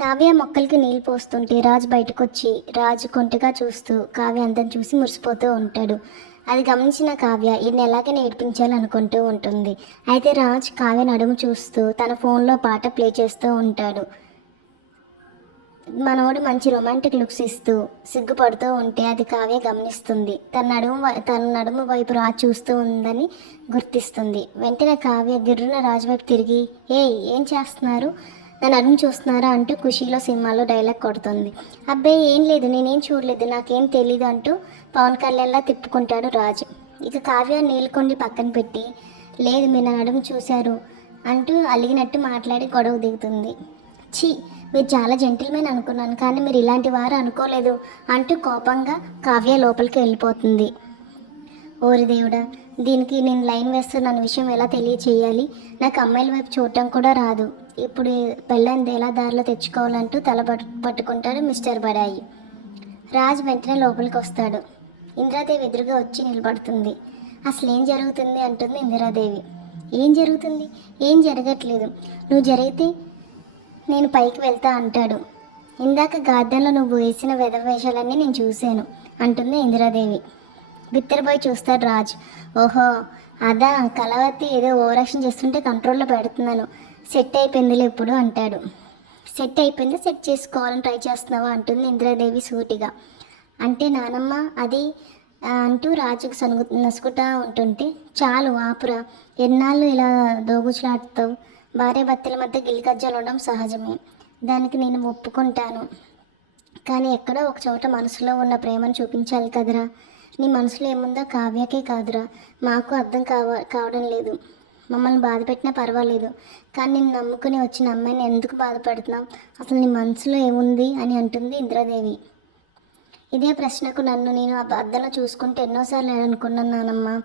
కావ్య మొక్కలకి నీళ్ళు పోస్తుంటే రాజు బయటకు వచ్చి రాజు కొంటగా చూస్తూ కావ్య అందం చూసి మురిసిపోతూ ఉంటాడు. అది గమనించిన కావ్య ఈయన ఎలాగే నేర్పించాలనుకుంటూ ఉంటుంది. అయితే రాజ్ కావ్య నడుము చూస్తూ తన ఫోన్లో పాట ప్లే చేస్తూ ఉంటాడు. మనోడు మంచి రొమాంటిక్ లుక్స్ ఇస్తూ సిగ్గుపడుతూ ఉంటే అది కావ్య గమనిస్తుంది. తన నడుము తన నడుము వైపు రాజు చూస్తూ ఉందని గుర్తిస్తుంది. వెంటనే కావ్య గిర్రున రాజు వైపు తిరిగి ఏయ్ ఏం చేస్తున్నారు? నన్ను అరుణ్ చూస్తున్నారా అంటూ ఖుషీలో సినిమాలో డైలాగ్ కొడుతుంది. అబ్బాయి ఏం లేదు నేనేం చూడలేదు నాకేం తెలీదు అంటూ పవన్ కళ్యాణ్లా తిప్పుకుంటాడు రాజు. ఇక కావ్య నీలుకొండి పక్కన పెట్టి లేదు మీరు నన్ను అడుగు చూశారు అంటూ అలిగినట్టు మాట్లాడి గొడవ దిగుతుంది. ఛీ మీరు చాలా జెంటిల్మెన్ అనుకున్నాను కానీ మీరు ఇలాంటి వారు అనుకోలేదు అంటూ కోపంగా కావ్య లోపలికి వెళ్ళిపోతుంది. ఓరి దేవుడా దీనికి నేను లైన్ వేస్తున్న విషయం ఎలా తెలియచేయాలి? నాకు అమ్మాయిల వైపు చూడటం కూడా రాదు. ఇప్పుడు పెళ్ళంది ఎలా దారిలో తెచ్చుకోవాలంటూ తల పట్టు పట్టుకుంటాడు మిస్టర్ బడాయి. రాజ్ వెంటనే లోపలికి వస్తాడు ఇందిరాదేవి ఎదురుగా వచ్చి నిలబడుతుంది. అసలు ఏం జరుగుతుంది అంటుంది ఇందిరాదేవి. ఏం జరుగుతుంది? ఏం జరగట్లేదు. నువ్వు జరిగితే నేను పైకి వెళ్తా అంటాడు. ఇందాక గార్డెన్లో నువ్వు వేసిన వెధవేషాలన్నీ నేను చూశాను అంటుంది ఇందిరాదేవి. బిత్తరపోయి చూస్తాడు రాజ్. ఓహో అదా కళావతి ఏదో ఓవరాక్షన్ చేస్తుంటే కంట్రోల్లో పెడుతున్నాను. సెట్ అయిపోయిందిలే ఇప్పుడు అంటాడు. సెట్ అయిపోయింది? సెట్ చేసుకోవాలని ట్రై చేస్తున్నావా? అంటుంది ఇంద్రాదేవి సూటిగా. అంటే నానమ్మ అది అంటూ రాజుకు సనుగు నసుకుతా ఉంటుంటే చాలు ఆపురా. ఎన్నాళ్ళు ఇలా దోగుచులాడుతావు? భార్య భర్తల మధ్య గిలికజ్జలు ఉండడం సహజమే. దానికి నేను ఒప్పుకుంటాను. కానీ ఎక్కడో ఒక చోట మనసులో ఉన్న ప్రేమను చూపించాలి కదరా. నీ మనసులో ఏముందో కావ్యకే కాదురా. మాకు అర్థం కావ కావడం లేదు. మమ్మల్ని బాధ పెట్టినా పర్వాలేదు. కానీ నేను నమ్ముకుని వచ్చిన అమ్మాయిని ఎందుకు బాధపెడుతున్నావు? అసలు నీ మనసులో ఏముంది అని అంటుంది ఇంద్రదేవి. ఇదే ప్రశ్నకు నన్ను నేను ఆ అద్దంలో చూసుకుంటే ఎన్నోసార్లు నేను అనుకున్నానమ్మా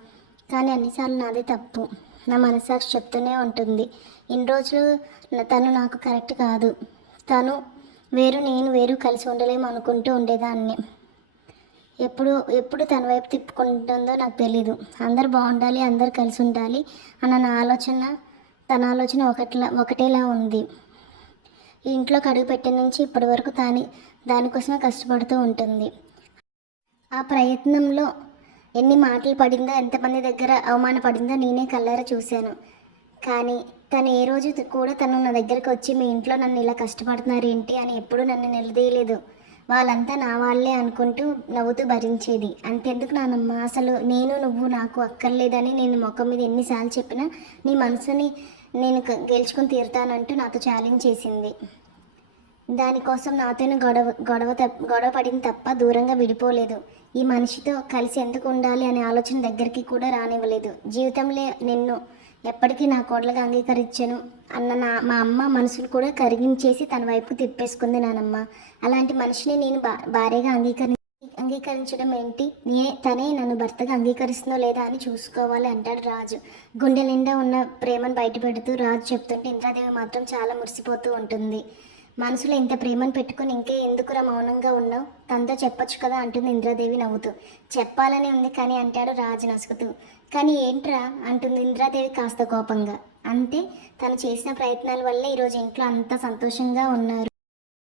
కానీ అన్నిసార్లు నాదే తప్పు. నా మనసాక్షి చెప్తూనే ఉంటుంది. ఇన్ని రోజులు తను నాకు కరెక్ట్ కాదు. తను వేరు నేను వేరు కలిసి ఉండలేము అనుకుంటూ ఉండేదాన్ని. ఎప్పుడు ఎప్పుడు తన వైపు తిప్పుకుంటుందో నాకు తెలీదు. అందరు బాగుండాలి అందరు కలిసి ఉండాలి అన్న నా ఆలోచన తన ఆలోచన ఒకటిలా ఒకటేలా ఉంది. ఇంట్లో కడుగు పెట్టే నుంచి ఇప్పటి వరకు దాని దానికోసమే కష్టపడుతూ ఉంటుంది. ఆ ప్రయత్నంలో ఎన్ని మాటలు పడిందో ఎంతమంది దగ్గర అవమానపడిందో నేనే కళ్ళారా చూశాను. కానీ తను ఏ రోజు కూడా తను నా దగ్గరకు వచ్చి మీ ఇంట్లో నన్ను ఇలా కష్టపడుతున్నారు ఏంటి అని ఎప్పుడూ నన్ను నిలదీయలేదు. వాళ్ళంతా నా వాళ్ళే అనుకుంటూ నవ్వుతూ భరించేది. అంతెందుకు నానమ్మ? అసలు నేను నువ్వు నాకు అక్కర్లేదని నేను ముఖం మీద ఎన్నిసార్లు చెప్పినా నీ మనసుని నేను గెలుచుకుని తీరుతానంటూ నాతో ఛాలెంజ్ చేసింది. దానికోసం నాతోనే గొడవ గొడవ తప్ప గొడవ పడింది తప్ప దూరంగా విడిపోలేదు. ఈ మనిషితో కలిసి ఎందుకు ఉండాలి అనే ఆలోచన దగ్గరికి కూడా రానివ్వలేదు. జీవితంలో నిన్ను ఎప్పటికీ నా కోడలుగా అంగీకరించను అన్న నా మా అమ్మ మనసును కూడా కరిగించేసి తన వైపు తిప్పేసుకుంది నానమ్మ. అలాంటి మనిషిని నేను భా భార్యగా అంగీకరి అంగీకరించడం ఏంటి? నే తనే నన్ను భర్తగా అంగీకరిస్తుందో లేదా అని చూసుకోవాలి అంటాడు రాజు. గుండె నిండా ఉన్న ప్రేమను బయటపెడుతూ రాజు చెప్తుంటే ఇంద్రాదేవి మాత్రం చాలా మురిసిపోతూ ఉంటుంది. మనసులో ఇంత ప్రేమను పెట్టుకుని ఇంకే ఎందుకురా మౌనంగా ఉన్నావు? తనతో చెప్పొచ్చు కదా అంటుంది ఇంద్రాదేవి నవ్వుతూ. చెప్పాలని ఉంది కానీ అంటాడు రాజు నసుకుతూ. కానీ ఏంట్రా? అంటుంది ఇంద్రాదేవి కాస్త కోపంగా. అంతే తను చేసిన ప్రయత్నాల వల్లే ఈరోజు ఇంట్లో అంత సంతోషంగా ఉన్నారు.